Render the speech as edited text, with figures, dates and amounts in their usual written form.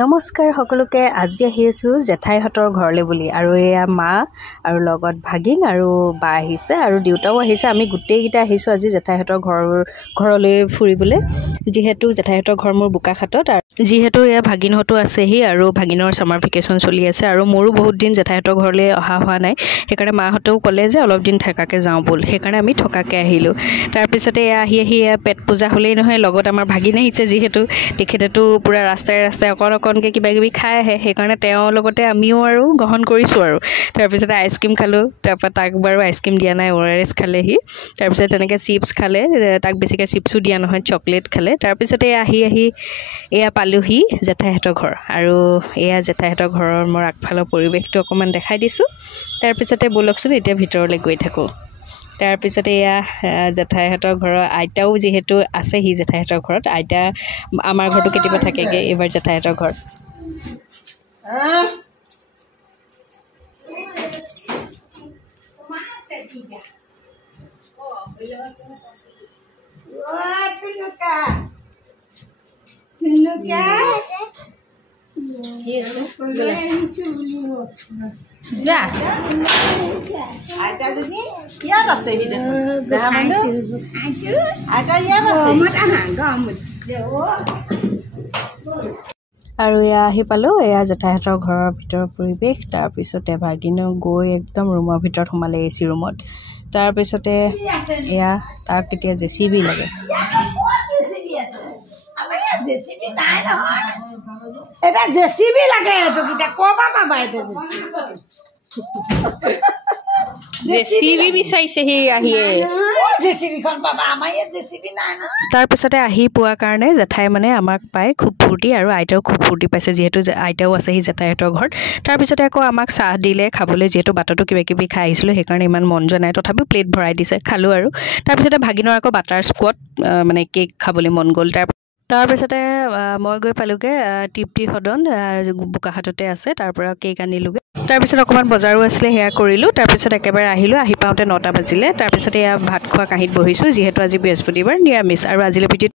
নমস্কাৰ সকলোকে আজি আহি আছো জেঠাইহঁতৰ ঘৰলৈ বুলি আৰু এয়া মা আৰু লগত ভাগিন আৰু বা আহিছে আৰু দেউতাও আহিছে আমি গোটেইকেইটা আহিছো আজি জেঠাইহঁতৰ ঘৰলৈ ফুৰিবলৈ যিহেতু জেঠাইহঁতৰ ঘৰ মোৰ বোকাখাটত যিহেতু এয়া ভাগিনহঁতো আছেহি আৰু ভাগিনৰ সামাৰ ভেকেশ্যন চলি আছে আৰু মোৰো বহুত দিন জেঠাইহঁতৰ ঘৰলৈ অহা হোৱা নাই সেইকাৰণে মাহঁতেও ক'লে যে অলপ দিন থাকাকে যাওঁ বল সেইকাৰণে আমি থকাকে আহিলোঁ তাৰপিছতে এয়া আহি পেট পূজা হ'লেই নহয় লগত আমাৰ ভাগিন আহিছে যিহেতু তেখেতেতো পুৰা ৰাস্তাই অকণকৈ কিবা কিবি খাই আহে সেইকাৰণে তেওঁৰ লগতে আমিও আৰু গ্ৰহণ কৰিছোঁ আৰু তাৰপিছতে আইচক্ৰীম খালোঁ তাৰপৰা তাক বাৰু আইচক্ৰীম দিয়া নাই ORS খালেহি তাৰপিছত তেনেকৈ চিপছ খালে তাক বেছিকৈ চিপছো দিয়া নহয় চকলেট খালে তাৰপিছতে আহি এয়া পালোহি জেঠাইহঁতৰ ঘৰ আৰু এয়া জেঠাইহঁতৰ ঘৰৰ মোৰ আগফালৰ পৰিৱেশটো অকণমান দেখাই দিছোঁ তাৰপিছতে ব'লকচোন এতিয়া ভিতৰলৈ গৈ থাকোঁ তাৰপিছতে এয়া জেঠাইহঁতৰ ঘৰৰ আইতাও যিহেতু আছেহি জেঠাইহঁতৰ ঘৰত আইতা আমাৰ ঘৰতো কেতিয়াবা থাকেগৈ এইবাৰ জেঠাইহঁতৰ ঘৰত আৰু এয়া আহি পালোঁ এয়া জেঠাইহঁতৰ ঘৰৰ ভিতৰৰ পৰিৱেশ তাৰপিছতে ভাগিনো গৈ একদম ৰুমৰ ভিতৰত সোমালে AC ৰুমত তাৰপিছতে এয়া তাক এতিয়া JCB লাগে এটা JCB লাগে এটুকিটা ক'বা পাবা এটা JCB বিচাৰিছেহি আহিয়ে JCBখন পাবা আমাৰ ইয়াত JCB নাই ন তাৰপিছতে আহি পোৱাৰ কাৰণে জেঠাই মানে আমাক পাই খুব ফূৰ্তি আৰু আইতাও খুব ফূৰ্তি পাইছে যিহেতু আইতাও আছেহি জেঠাইহঁতৰ ঘৰত তাৰপিছতে আকৌ আমাক চাহ দিলে খাবলৈ যিহেতু বাটতো কিবা কিবি খাই আহিছিলোঁ সেইকাৰণে ইমান মন যোৱা নাই তথাপিও প্লেট ভৰাই দিছে খালোঁ আৰু তাৰপিছতে ভাগিনৰ আকৌ বাটাৰ স্কোৱাট মানে কেক খাবলৈ মন গ'ল তাৰপিছতে মই গৈ পালোঁগৈ তৃপ্তি সদন বোকাখাটতে আছে তাৰ পৰা কেক আনিলোঁগৈ তাৰপিছত অকণমান বজাৰো আছিলে সেয়া কৰিলোঁ তাৰপিছত একেবাৰে আহিলোঁ আহি পাওঁতে 9টা বাজিলে তাৰপিছতে এয়া ভাত খোৱা কাঁহীত বহিছোঁ যিহেতু আজি বৃহস্পতিবাৰ নিৰামিষ আৰু আজিলৈ